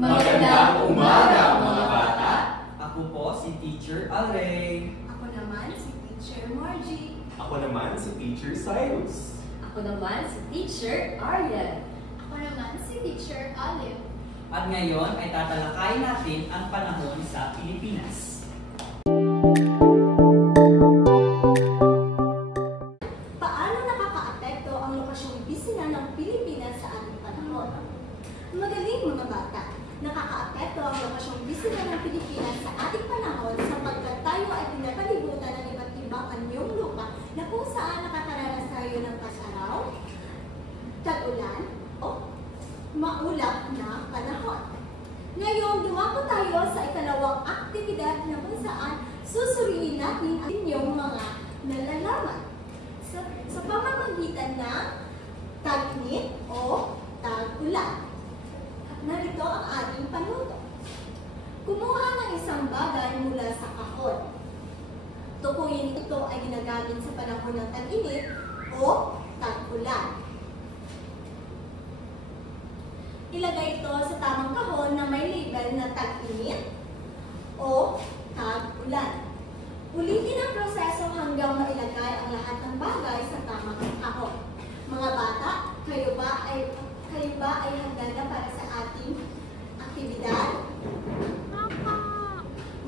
Magandang umaga, mga bata! Ako po si Teacher Alray. Ako naman si Teacher Margie. Ako naman si Teacher Cyrus. Ako naman si Teacher Arian. Ako naman si Teacher Olive. At ngayon ay tatalakayin natin ang panahon sa Pilipinas. Paano nakakaapekto ang lokasyong bisina ng Pilipinas sa ating panahon? Magaling mga bata! Nakakaapekto ang lokasyong bisina ng Pilipinas sa ating panahon sapagkat tayo ay pinapalibutan ng iba't ibang anyong lupa na kung saan nakakaranas tayo ng pasaraw, tag-ulan, o maulap na panahon. Ngayon, dumako tayo sa ikalawang aktibidad na kung saan susuriin natin ang inyong mga nalalaman sa pamamagitan ng tag-init o tag-ulan. Narito ang ating panuto. Kumuha ng isang bagay mula sa kahon. Tukuyin ito ay ginagamit sa panahon ng tag-init o tag-ulan. Ilagay ito sa tamang kahon na may label na tag-init o tag-ulan. Ulitin ang proseso hanggang mailagay ang lahat ng bagay sa tamang kahon. Mga bata, kayo ba ay handa na para sa ating aktibidad?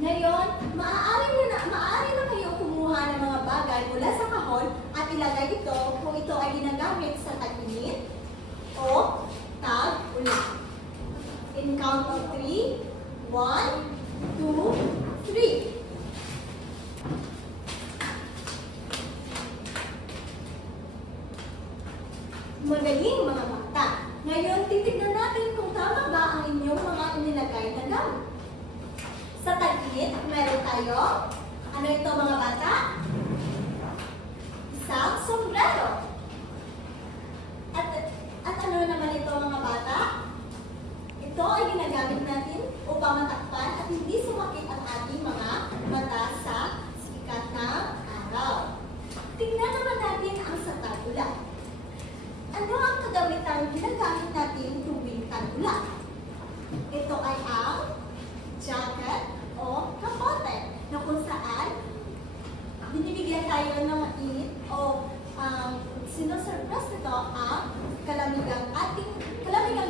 Ngayon, maaari na kayo kumuha ng mga bagay mula sa kahon at ilagay ito kung ito ay ginagamit sa tag-init o tag-ulan. In count of 3, 1, 2, 3. Magaling mga bata! Ngayon, titignan natin kung tama ba ang inyong mga inilagay na gamit. Sa tag-init, meron tayo. Ano ito mga bata? Isang sombrero. At ano naman ito mga bata? Ito ay ginagamit natin upang matakpan at hindi sumakit ang ating mga mata sa sikat ng araw. Tingnan naman natin ang sa tag-ulan. Ano ang kagamitang ginagamit natin tuwing tag-ulan? Ito ay ang jacket o kapote na kung saan binibigyan tayo ng init o sinusurprise nito ang kalamigang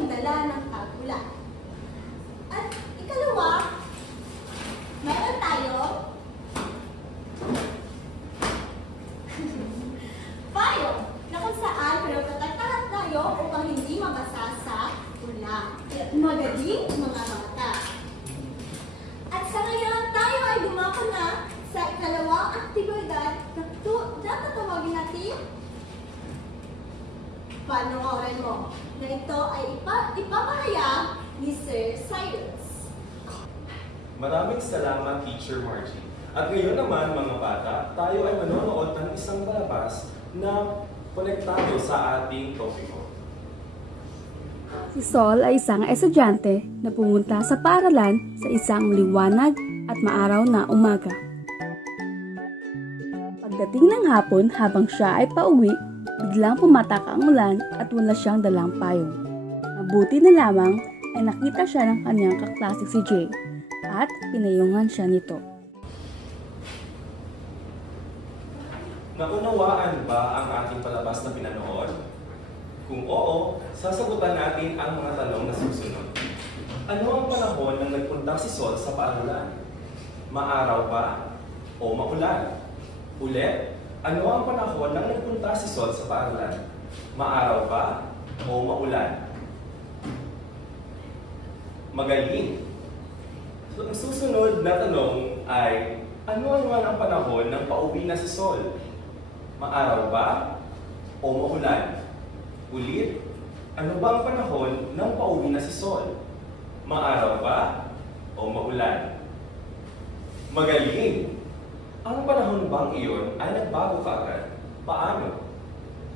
dala ng tag-ulan. At ikalawa, meron tayo payo na kung saan pinagtataktahan tayo upang hindi mabasa sa ulan. Magaling mga bata! At sa ngayon, tayo ay dumako na sa ikalawang aktibidad na tatawagin natin panoorin mo, na ito ay ipapahayag ni Sir Cyrus. Maraming salamat, Teacher Margie. At ngayon naman, mga bata, tayo ay manonood ng isang palabas na konektado sa ating topiko. Si Sol ay isang estudyante na pumunta sa paaralan sa isang liwanag at maaraw na umaga. Pagdating ng hapon habang siya ay pauwi, biglang pumatak ang ulan at wala siyang dalang payong. Mabuti na lamang ay nakita siya ng kanyang kaklasik si Jay at pinayungan siya nito. Naunawaan ba ang ating palabas na pinanood? Kung oo, sasagutan natin ang mga tanong na susunod. Ano ang panahon nang nagpunta si Sol sa paaralan? Maaraw ba o maulan? Ulit, ano ang panahon nang nagpunta si Sol sa paaralan? Maaraw ba o maulan? Magaling! So, ang susunod na tanong ay, ano naman ang panahon nang pauwi na si Sol? Maaraw ba o maulan? Ulit, ano ba ang panahon nang pauwi na si Sol? Maaraw ba o maulan? Magaling! Ang panahon bang iyon ay nagbago kaagad? Paano?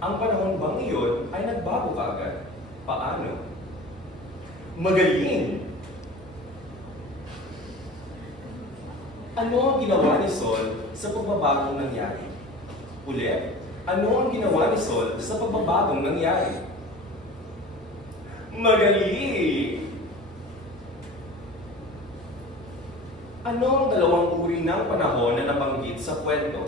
Ang panahon bang iyon ay nagbago kaagad? Paano? Magaling! Ano ang ginawa ni Sol sa pagbabagong nangyari? Ulit, ano ang ginawa ni Sol sa pagbabagong nangyari? Magaling! Ano ang dalawang uri ng panahon na nabanggit sa kwento?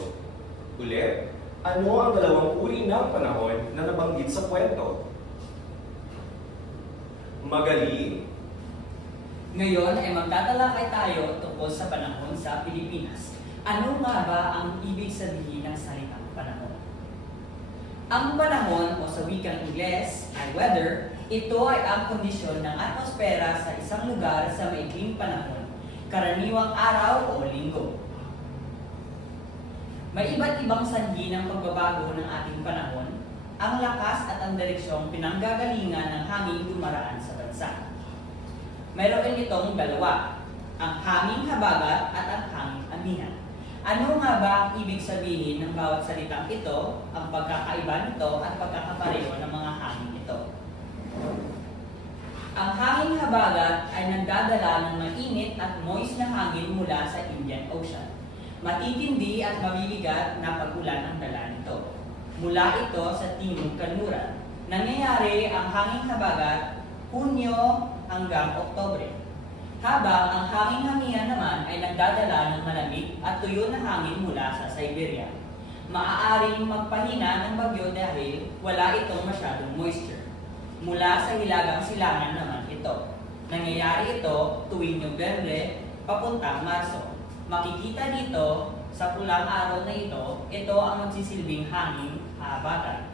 Ulit, ano ang dalawang uri ng panahon na nabanggit sa kwento? Magaling. Ngayon ay magtatalakay tayo tungkol sa panahon sa Pilipinas. Ano nga ba ang ibig sabihin ng salitang panahon? Ang panahon o sa wikang Ingles ay weather. Ito ay ang kondisyon ng atmosfera sa isang lugar sa maikling panahon, karaniwang araw o linggo. May iba't ibang sanhi ng pagbabago ng ating panahon, ang lakas at ang direksyong pinanggagalingan ng hangin dumaraan sa bansa. Mayroon itong dalawa, ang hanging habagat at ang hanging amihan. Ano nga ba ang ibig sabihin ng bawat salitang ito, ang pagkakaiba nito at pagkakapareho ng mga hangin ito? Ang hanging habagat ay nagdadala ng mainit at moist na hangin mula sa Indian Ocean. Matitindi at mabibigat na pag-ulan ang dala nito. Mula ito sa Timog Kanluran. Nangyayari ang hanging habagat Hunyo hanggang Oktubre. Habang ang hanging hamihan naman ay nagdadala ng malamig at tuyo na hangin mula sa Siberia. Maaaring magpahina ng bagyo dahil wala itong masyadong moisture. Mula sa hilagang silangan naman ito. Nangyayari ito tuwing Nobyembre papuntang Marso. Makikita dito sa pulang araw na ito ang magsisilbing hanging habatan.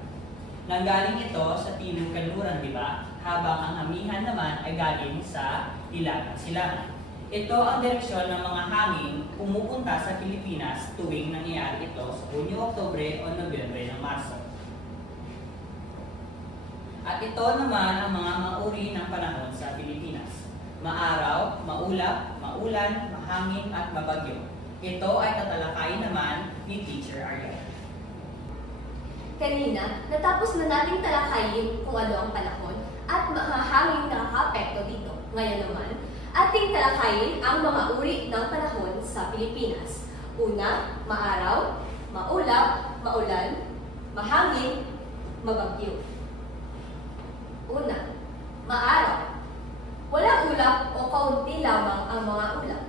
Nanggaling ito sa Timog Kanluran, di ba? Habang ang hamihan naman ay galing sa hilagang silangan. Ito ang direksyon ng mga hangin pumupunta sa Pilipinas tuwing nangyayari ito sa Hunyo, Oktubre o Nobyembre ng Marso. At ito naman ang mga mauri ng panahon sa Pilipinas. Maaraw, maulap, maulan, mahangin at mabagyo. Ito ay tatalakayin naman ni Teacher Aryan. Kanina, natapos na nating talakayin kung ano ang panahon at mga hangin na nakaka-apekto dito. Ngayon naman, ating talakayin ang mga uri ng panahon sa Pilipinas. Una, maaraw, maulap, maulan, mahangin, mabagyo. Una, maaraw. Walang ulap o kaunti lamang ang mga ulap.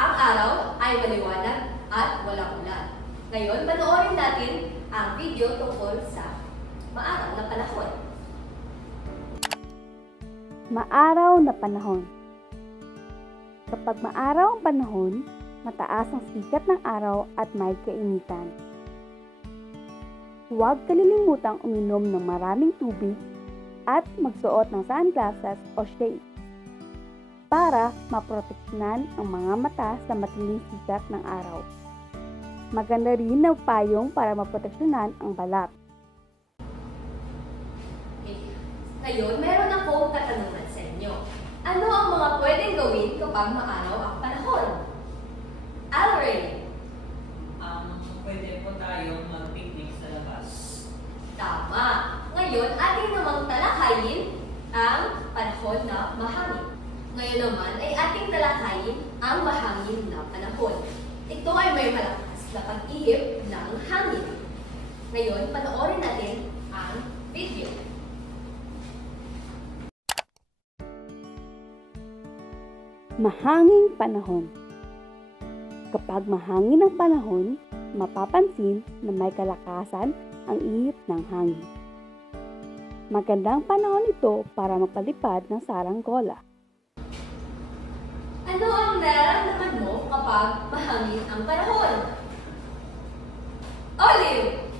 Ang araw ay maliwanag at walang ulan. Ngayon, panoorin natin ang video tungkol sa maaraw na panahon. Maaraw na panahon. Kapag maaraw ang panahon, mataas ang sikat ng araw at may kainitan. Huwag kalilimutang uminom ng maraming tubig at magsuot ng sunglasses o shades para maproteksyonan ang mga mata sa matinding sikat ng araw. Maganda rin na payong para maproteksyonan ang balat. Ngayon, meron akong katanungan sa inyo. Ano ang mga pwedeng gawin kapag maaraw ang panahon? Alright. Pwede po tayo mag-picnic sa labas. Tama. Ngayon, ating namang talakayin ang panahon na mahangin. Ngayon naman ay ating talakayin ang mahangin na panahon. Ito ay may malakas na pag-ihip ng hangin. Ngayon, panoorin natin ang video. Mahanging panahon. Kapag mahangin ang panahon, mapapansin na may kalakasan ang ihip ng hangin. Magandang panahon ito para magpalipad ng saranggola. Ano ang nararamdaman mo kapag mahangin ang panahon? Olive!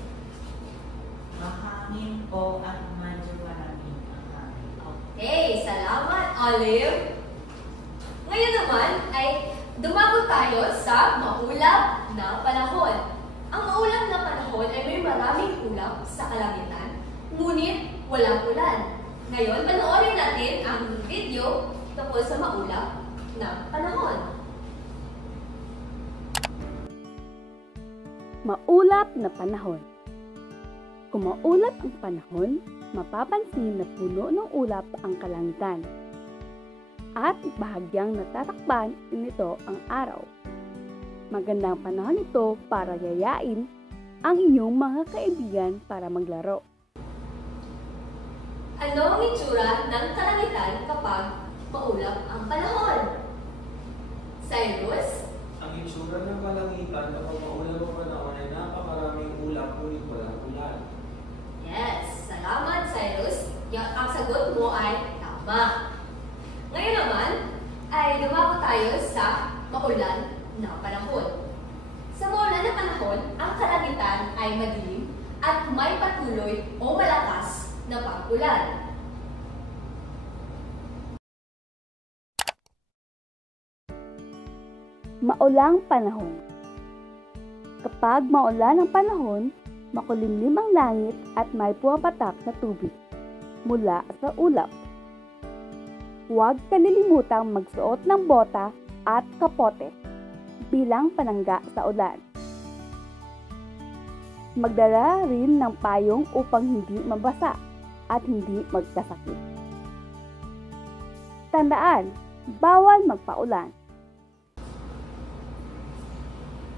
Mahangin po at medyo malamig ang hangin. Okay, salamat, Olive. Ngayon naman ay dumako tayo sa maulap na panahon. Ang maulap na panahon ay may maraming ulap sa kalangitan, ngunit walang ulan. Ngayon, panoorin natin ang video tungkol sa maulap na panahon. Maulap na panahon. Kung maulap ang panahon, mapapansin na puno ng ulap ang kalangitan. At bahagyang natatakpan nito ang araw. Magandang panahon ito para yayain ang inyong mga kaibigan para maglaro. Ano ang itsura ng kalangitan kapag maulap ang panahon? Sa Cyrus? Ang itsura ng kalangitan kapag maulan o panahon ay napakaraming ulap ngunit walang ulan. Yes, salamat Cyrus. Ang sagot mo ay tama. Ngayon naman ay dumako tayo sa maulan na panahon. Sa maulan na panahon, ang kalangitan ay madilim at may patuloy o malakas na pag-ulan. Maulang panahon. Kapag maulan ang panahon, makulimlim ang langit at may pumapatak na tubig mula sa ulap. Huwag kalilimutang magsuot ng bota at kapote bilang panangga sa ulan. Magdala rin ng payong upang hindi mabasa at hindi magkasakit. Tandaan, bawal magpaulan.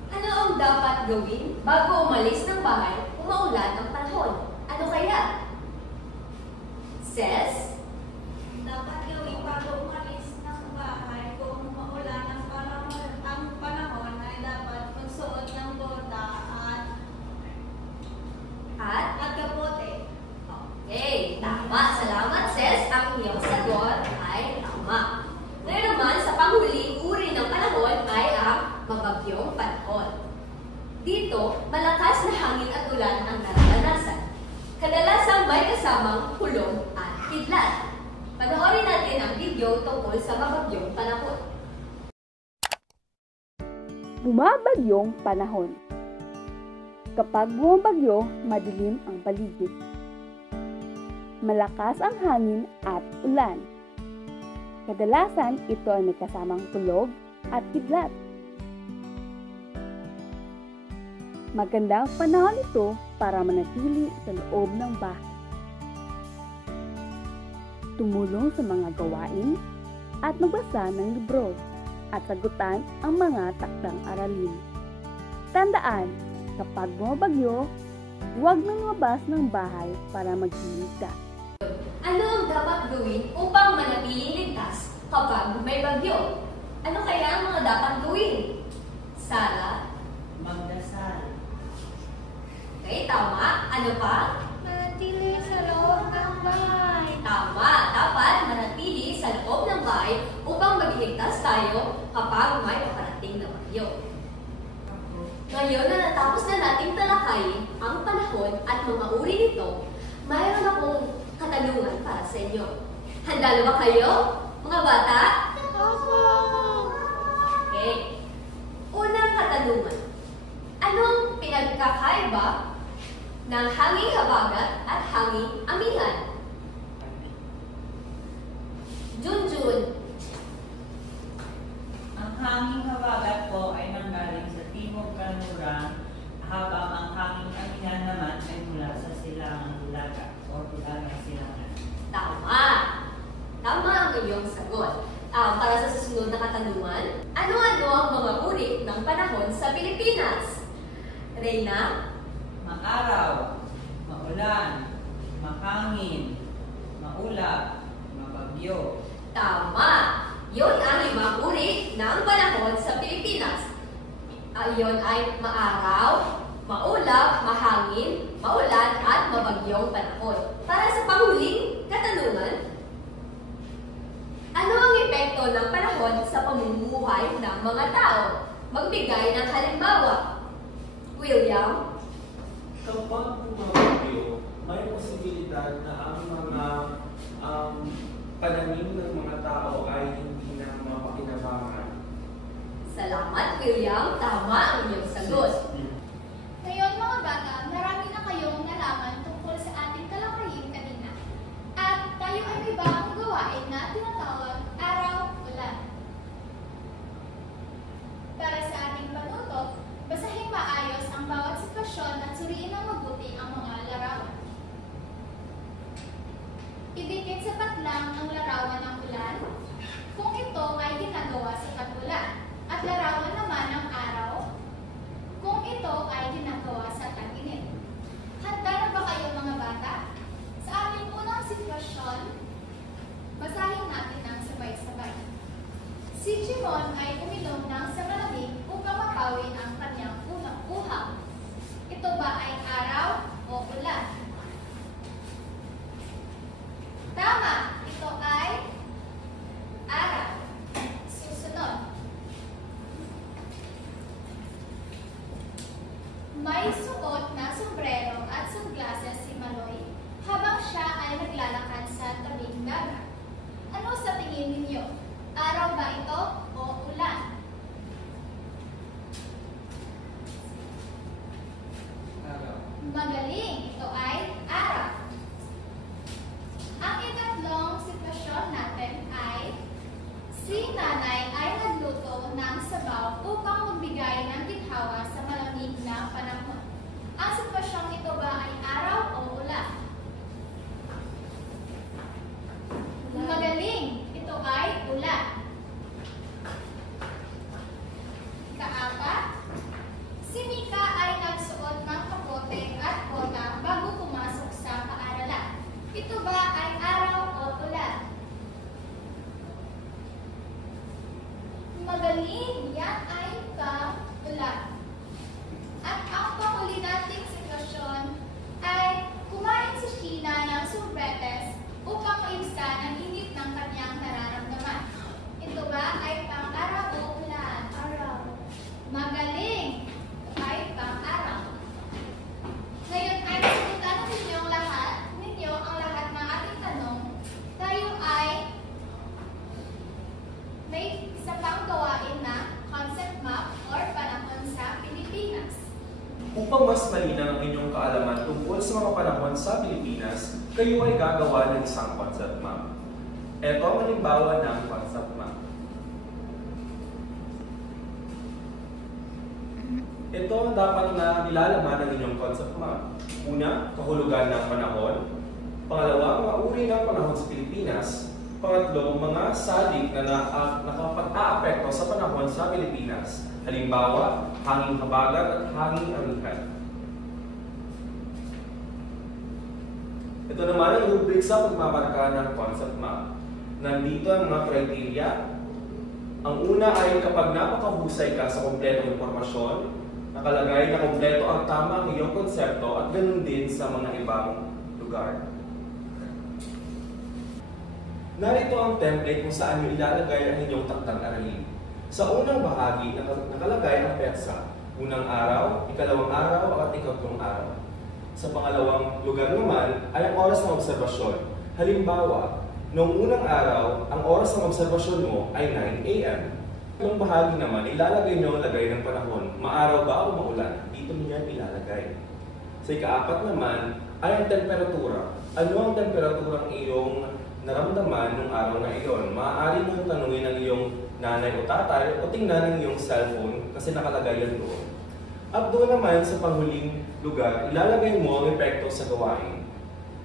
Ano ang dapat gawin bago umalis ng bahay kung maulan ang panahon? Ano kaya? Ses? Dapat gawin bago umalis ng bahay kung maulan ang panahon ay dapat magsuot ng bota at kapote. Okay, tama. Salamat, Ses. Ang iyong sagot ay tama. Ngayon naman, sa panghuling uri ng panahon ay ang mabagyong panahon. Dito, malakas na hangin at ulan ang nararanasan. Kadalasan may kasamang kulong at kidlat. Panoorin natin ang video tungkol sa mabagyong panahon. Bumabagyong panahon. Kapag bumabagyo, madilim ang paligid. Malakas ang hangin at ulan. Kadalasan, ito ay may kasamang kulog at kidlat. Magandang panahon ito para manatili sa loob ng bahay. Tumulong sa mga gawain at magbasa ng libro at sagutan ang mga takdang aralin. Tandaan, kapag bumabagyo, huwag nang lumabas ng bahay para magligtas. Ano ang dapat gawin upang manatiling ligtas kapag may bagyo? Ano kaya ang mga dapat gawin? Sara? Magdasal. Okay, tama. Ano pa? Manatili sa loob ng bahay. Tama. Dapat manatili sa loob ng bahay upang magligtas tayo kapag may paparating na bagyo. Ngayon na natapos na nating talakayin ang panahon at mga uri nito, mayroon akong katanungan para sa inyo. Handa na ba kayo, mga bata? Okay. Unang katanungan. Anong pinagkakaiba ng hanging habagat at hanging amihan? Junjun. Ang hanging habagat po ay nanggaling sa timog kanluran, habang ang hanging amihan naman ay mula sa silangang dagat o dagat silangan. Tama. Tama ang inyong sagot. Para sa susunod na katanungan, ano-ano ang mga uri ng panahon sa Pilipinas? Reyna? Maaraw, maulan, mahangin, maulap, mabagyo. Tama. Yun ang limang uri ng panahon sa Pilipinas. Yun ay maaraw, maulap, mahangin, maulan, at mabagyong panahon. Para sa panghuling katanungan, ano ang epekto ng panahon sa pamumuhay ng mga tao? Magbigay ng halimbawa. William? Kapag bumabagyo, may posibilidad na ang mga pananim ng mga tao ay hindi na mapakinabangan. Salamat, William. Tama ang iyong sagot. Ngayon mga bata, marami na kayong nalaman tungkol sa ating talakayin kanina. At tayo ay may bagong gawain na tinatawag araw-ulan. Para sa ating panuto, basahin maayos ang bawat sitwasyon at suriin ng mabuti ang mga larawan. Idikit sa patlang ang larawan ng ulan. Si Jimon ay uminom ng sa malamig upang mapawi ang kanyang unang uhaw. Ito ba ay araw o ulan? Tama! Ito ay araw. Susunod. May suot na sombrero at sunglasses si Maloy habang siya ay naglalakad sa tabing dagat. Ano sa tingin ninyo? Araw ba ito o ulan? Magaling! Ito ay araw. Ang ikatlong sitwasyon natin ay si nanay ay nagluto ng sabaw upang magbigay ng ginhawa sa malamig na panahon. Ang sitwasyong ito ba ay araw o ulan? Magaling! Ito ay ulan. Ikaapat, si Mika ay nagsuot ng kapote at bota bago pumasok sa paaralan. Ito ba ay araw o ulan? Magaling! Yan ay ulan. At ang panghuli nating sitwasyon ay kumain si Sheena ng sorbetes upang maibsan ang init ng kanyang nararamdaman. Ito ba ay pang-araw o ulan? Araw. Magaling! Ito ay pang-araw. Ngayon ay sagutan ninyo ang lahat ng ating tanong. Tayo ay may isa pang gawain na concept map or panahon sa Pilipinas. Upang mas malinaw ang inyong kaalaman tungkol sa mga panahon sa Pilipinas, kayo ay gagawa ng isang concept map. Ito ang halimbawa ng concept map. Ito ang dapat na nilalaman ng inyong concept map. Una, kahulugan ng panahon. Pangalawa, mga uri ng panahon sa Pilipinas. Pangatlo, mga sadik na nakapag-aapekto sa panahon sa Pilipinas. Halimbawa, hanging habagat at hanging amihan. Ito naman ang rubric sa pagmamarka ng concept map. Nandito ang mga criteria. Ang una ay kapag napakahusay ka sa kompletong impormasyon, nakalagay na kompleto ang tama ng iyong konsepto at ganun din sa mga ibang lugar. Narito ang template kung saan nyo ilalagay ang inyong takdang aralin. Sa unang bahagi, nakalagay ang petsa. Unang araw, ikalawang araw, at ikatlong araw. Sa pangalawang lugar naman ay ang oras ng obserbasyon. Halimbawa, noong unang araw, ang oras ng obserbasyon mo ay 9 AM. Yung bahagi naman, ilalagay nyo ang lagay ng panahon. Maaraw ba o maulan? Dito nyo yan ilalagay. Sa ikaapat naman ay ang temperatura. Ano ang temperaturang iyong naramdaman nung araw na iyon? Maaari mong tanungin ang iyong nanay o tatay o tingnan ang iyong cellphone kasi nakalagay yan doon. At doon naman sa panghuling lugar, ilalagay mo ang epekto sa gawain.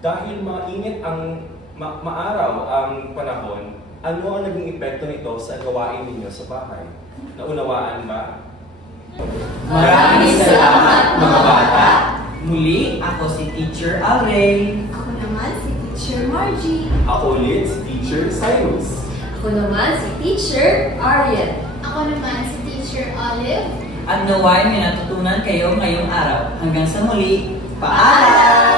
Dahil mainit ang maaraw ang panahon, ano ang naging epekto nito sa gawain ninyo sa bahay? Naunawaan ba? Maraming salamat mga bata! Muli, ako si Teacher Alray. Ako naman si Teacher Margie. Ako ulit si Teacher Cyrus. Ako naman si Teacher Ariel. Ako naman si Teacher Olive. At naway may natutunan kayo ngayong araw. Hanggang sa muli, paalam!